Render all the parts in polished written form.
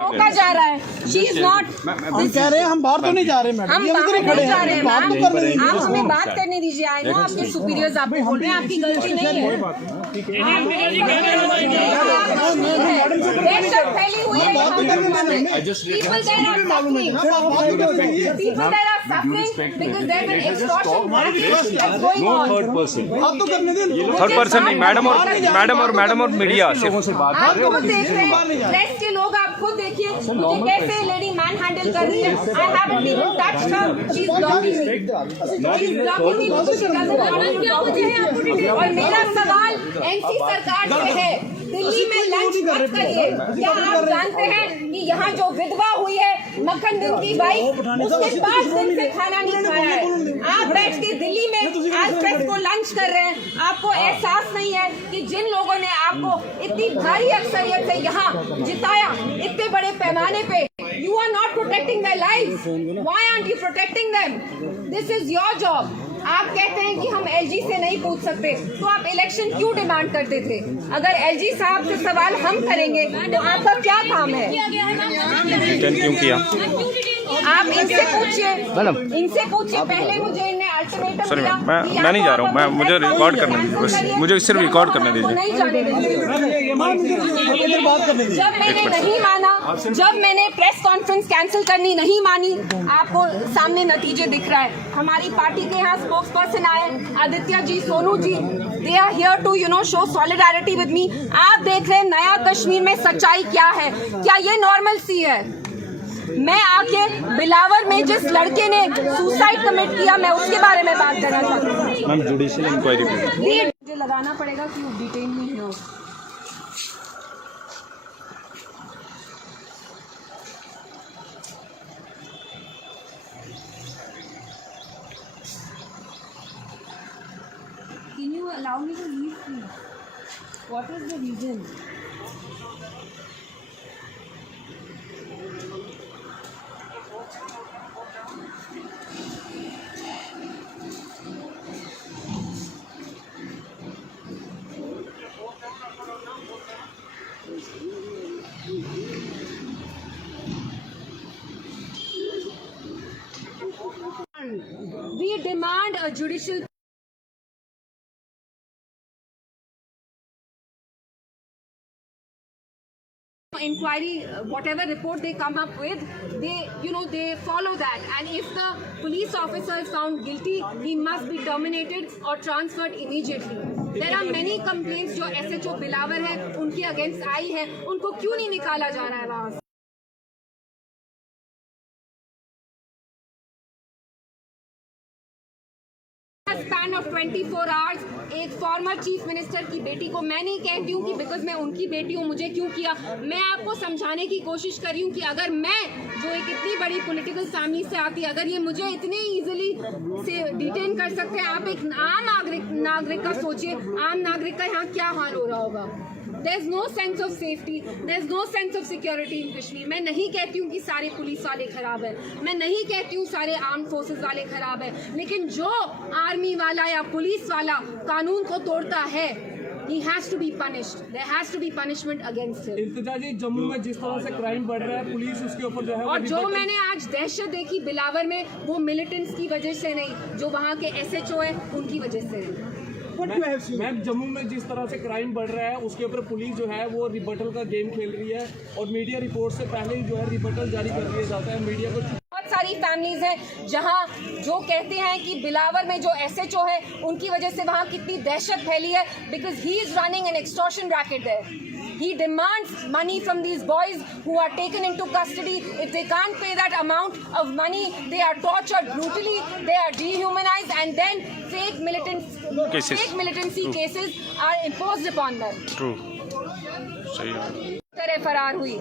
रोका जा रहा है। She is not। हम कह रहे हैं हम बाहर तो नहीं जा रहे मैडम, हम ये बाहर अंदर ही खड़े नहीं जा रहे हैं, हैं बात तो करने दीजिए। आप हमें बात करने दीजिए। आई नो आपके सुपीरियर्स आपको बोल रहे हैं, आपकी गलती नहीं है। दहशत फैली हुई है यहाँ पर। People there are suffering because there is an extortion practice that's going on। बात तो करने दें। थर्ड पर्सन नहीं, मैडम और मीडिया सिर्फ आप खुद देख रहे हैं, प्रेस के लोग आप खुद देखिए मुझे कैसे लेडी मैन हैंडल कर रही है। I haven't even touched her, she is blocking me, और मेरा सवाल एनसी सरकार से है, दिल्ली में लंच मत करिए। क्या आप जानते हैं कि यहाँ जो विधवा हुई है मक्खन दिन की बाई, उसने 5 दिन से खाना नहीं खाया है। आप बैठ के दिल्ली में आज प्रेस को लंच कर रहे हैं। आपको एहसास नहीं है कि जिन लोगों ने आपको इतनी भारी अक्सरियत से यहाँ जिताया इतने बड़े पैमाने पे, you are not protecting their lives. Why aren't you protecting them? This is your job. आप कहते हैं कि हम एलजी से नहीं पूछ सकते, तो आप इलेक्शन क्यों डिमांड करते थे? अगर एलजी साहब से सवाल हम करेंगे तो आपका क्या काम है? क्यों किया? आप इनसे पूछिए, पहले मुझे इन्हें अल्टीमेटम सॉरी दिया। मैं नहीं जा रहा हूँ, मुझे रिकॉर्ड करने दीजिए, बस मुझे सिर्फ रिकॉर्ड करने दीजिए। नहीं जाने देंगे। जब मैंने नहीं माना, जब मैंने प्रेस कॉन्फ्रेंस कैंसिल करनी नहीं मानी, आपको सामने नतीजे दिख रहा है। हमारी पार्टी के यहाँ स्पोक्स पर्सन आए, Aditya ji, Sonu ji, they are here to show solidarity with me. आप देख रहे हैं नया कश्मीर में सच्चाई क्या है। क्या ये नॉर्मल सी है? मैं आके बिलावर में जिस लड़के ने सुसाइड कमिट किया, मैं उसके बारे में बात करना चाहती हूँ। मैम जुडिशियल इंक्वायरी मुझे लगाना पड़ेगा कि डिटेन नहीं हो। Can you allow me to leave, please? What is the reason? We demand a judicial inquiry. Whatever report they come up with, they follow that, and if the police officer is found guilty, he must be terminated or transferred immediately. There are many complaints जो SHO बिलावर है उनके against I है, उनको क्यों नहीं निकाला जा रहा है वहाँ से? स्पैन ऑफ 24 आवर्स एक फॉर्मर चीफ मिनिस्टर की बेटी को, मैं नहीं कहती हूँ कि बिकॉज मैं उनकी बेटी हूँ मुझे क्यों किया, मैं आपको समझाने की कोशिश कर रही हूँ कि अगर मैं जो एक इतनी बड़ी पॉलिटिकल फैमिली से आती, अगर ये मुझे इतने इजीली से डिटेन कर सकते हैं, आप एक आम नागरिक का सोचिए, आम नागरिक का यहाँ क्या हाल हो रहा होगा। There's no sense of safety, there's no sense of security in Kashmir. मैं नहीं कहती हूँ कि सारे पुलिस वाले खराब हैं, मैं नहीं कहती हूँ सारे आर्म फोर्सेस वाले खराब हैं, लेकिन जो आर्मी वाला या पुलिस वाला कानून को तोड़ता है, he has to be punished. There has to be punishment against him. इल्तिजा जी, जम्मू में जिस तरह से क्राइम बढ़ रहा है, पुलिस उसके ऊपर जो है, और जो मैंने आज दहशत देखी बिलावर में, वो मिलिटेंट्स की वजह से नहीं, जो वहाँ के SHO है उनकी वजह से है। मैम, जम्मू में जिस तरह से क्राइम बढ़ रहा है उसके ऊपर पुलिस जो है वो रिबटल का गेम खेल रही है, और मीडिया रिपोर्ट से पहले ही जो है रिबटल जारी कर दिया जाता है मीडिया को। बहुत सारी फैमिलीज हैं जहां जो कहते हैं कि बिलावर में जो SHO है उनकी वजह से वहां कितनी दहशत फैली है, because he is running an extortion racket there. He demands money from these boys who are taken into custody. If they can't pay that amount of money, they are tortured brutally, they are dehumanized, and then fake militancy cases are imposed upon them. True. सही है। तरह फरार हुई।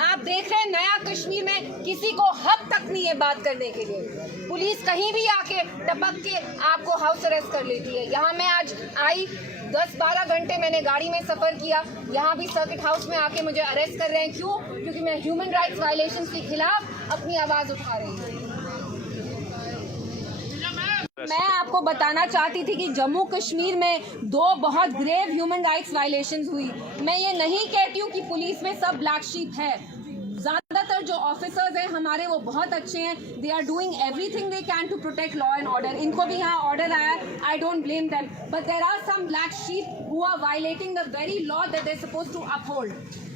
आप देख रहे हैं नया कश्मीर में किसी को हक तक नहीं है बात करने के लिए, पुलिस कहीं भी आके टपक के आपको हाउस अरेस्ट कर लेती है। यहाँ मैं आज आई, 10-12 घंटे मैंने गाड़ी में सफ़र किया, यहाँ भी सर्किट हाउस में आके मुझे अरेस्ट कर रहे हैं। क्यों? क्योंकि मैं ह्यूमन राइट्स वायलेशंस के खिलाफ अपनी आवाज़ उठा रही हूँ। मैं आपको बताना चाहती थी कि जम्मू कश्मीर में 2 बहुत ग्रेव ह्यूमन राइट्स वायलेशंस हुई। मैं ये नहीं कहती हूँ कि पुलिस में सब ब्लैक शीप है, ज्यादातर जो ऑफिसर्स हैं हमारे वो बहुत अच्छे हैं, they are doing everything they can to protect law and order. इनको भी यहाँ ऑर्डर आया है, I don't blame them, but there are some black sheep who are violating the very law that they suppose to uphold.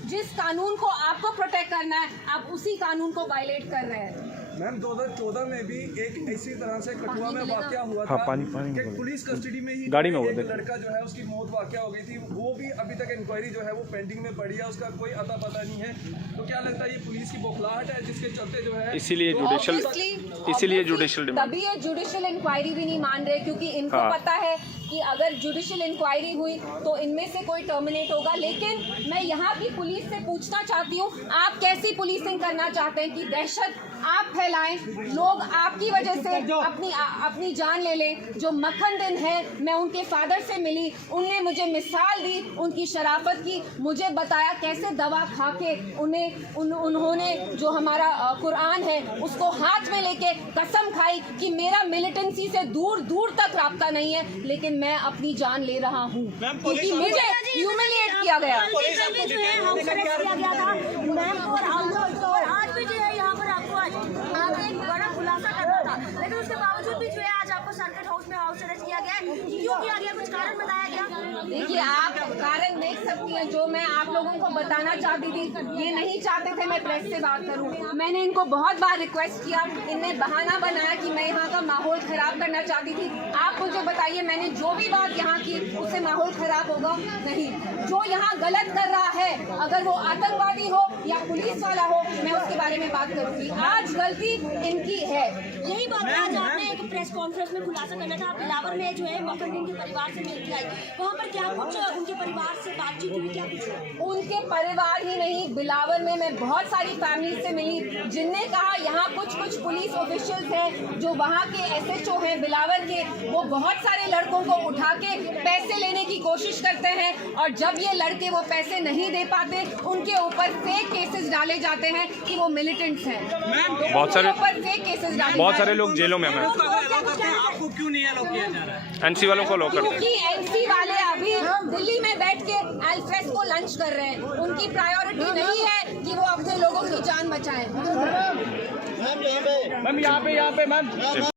जिस कानून को आपको protect करना है, आप उसी कानून को वायलेट कर रहे हैं। मैम 2014 में भी एक इसी तरह से कठुआ में वाकया हुआ था। पानी कि पुलिस कस्टडी में ही गाड़ी में हुआ एक था। लड़का जो है उसकी मौत वाकया हो गई थी, वो भी अभी तक इंक्वायरी जो है वो पेंडिंग में पड़ी है, उसका कोई अता पता नहीं है। तो क्या लगता है ये पुलिस की बौखलाहट है जिसके चलते जो है इसीलिए जुडिशियल तभी ये जुडिशियल इंक्वायरी भी नहीं मान रहे, क्योंकि इनको हाँ। पता है कि अगर जुडिशियल इंक्वायरी हुई तो इनमें से कोई टर्मिनेट होगा। लेकिन मैं यहाँ की पुलिस से पूछना चाहती हूँ, आप कैसी पुलिसिंग करना चाहते हैं कि दहशत आप फैलाएं, लोग आपकी वजह से अपनी जान ले लें। जो मक्खन दिन है, मैं उनके फादर से मिली, उनने मुझे मिसाल दी उनकी शराफत की, मुझे बताया कैसे दवा खा के उन्होंने जो हमारा कुरान है उसको हाथ में लेके कसम खाई कि मेरा मिलिटेंसी से दूर दूर तक राब्ता नहीं है, लेकिन मैं अपनी जान ले रहा हूँ क्योंकि मुझे ह्यूमिलिएट किया गया। आज भी जो है यहाँ पर आपको आप एक बड़ा खुलासा करना था, लेकिन उसके बावजूद भी जो है आज आपको सर्किट हाउस में हाउस अरेस्ट किया गया है। क्यों किया गया, कुछ कारण बताया गया? देखिए, आप कारण देख सकती हैं, जो मैं आप लोगों को बताना चाहती थी, ये नहीं चाहते थे मैं प्रेस से बात करूं। मैंने इनको बहुत बार रिक्वेस्ट किया, इनने बहाना बनाया कि मैं यहाँ का माहौल खराब करना चाहती थी। आप मुझे बताइए, मैंने जो भी बात यहाँ की उससे माहौल खराब होगा? नहीं। जो यहाँ गलत कर रहा है, अगर वो आतंकवादी हो या पुलिस वाला हो, मैं उसके बारे में बात करूंगी। आज गलती इनकी है। यही बात आज आपने एक प्रेस कॉन्फ्रेंस में खुलासा करना था। आप बिलावर में जो है मक्खन दिन के परिवार से मिलकर आई, वहाँ पर क्या कुछ उनके परिवार से बातचीत हुई, क्या कुछ? उनके परिवार ही नहीं, बिलावर में मैं बहुत सारी फैमिली से मिली, जिनने कहा यहाँ कुछ पुलिस ऑफिशियल्स हैं जो वहाँ के SHO हैं बिलावर के, वो बहुत सारे लड़कों को उठा के पैसे लेने की कोशिश करते हैं, और जब ये लड़के वो पैसे नहीं दे पाते, उनके ऊपर फेक केसेस डाले जाते हैं कि वो मिलिटेंट्स हैं। बहुत सारे ऊपर फेक केसेस डाले, बहुत सारे लोग जेलों में हैं। आपको क्यों नहीं अलाउ किया जा रहा है? एनसी वालों को लॉक कर क्योंकि NC वाले अभी दिल्ली में बैठ के अल्फ्रेस्को लंच कर रहे हैं। उनकी प्रायोरिटी नहीं है कि वो अपने लोगों की जान बचाएं। मैम यहाँ पे मैम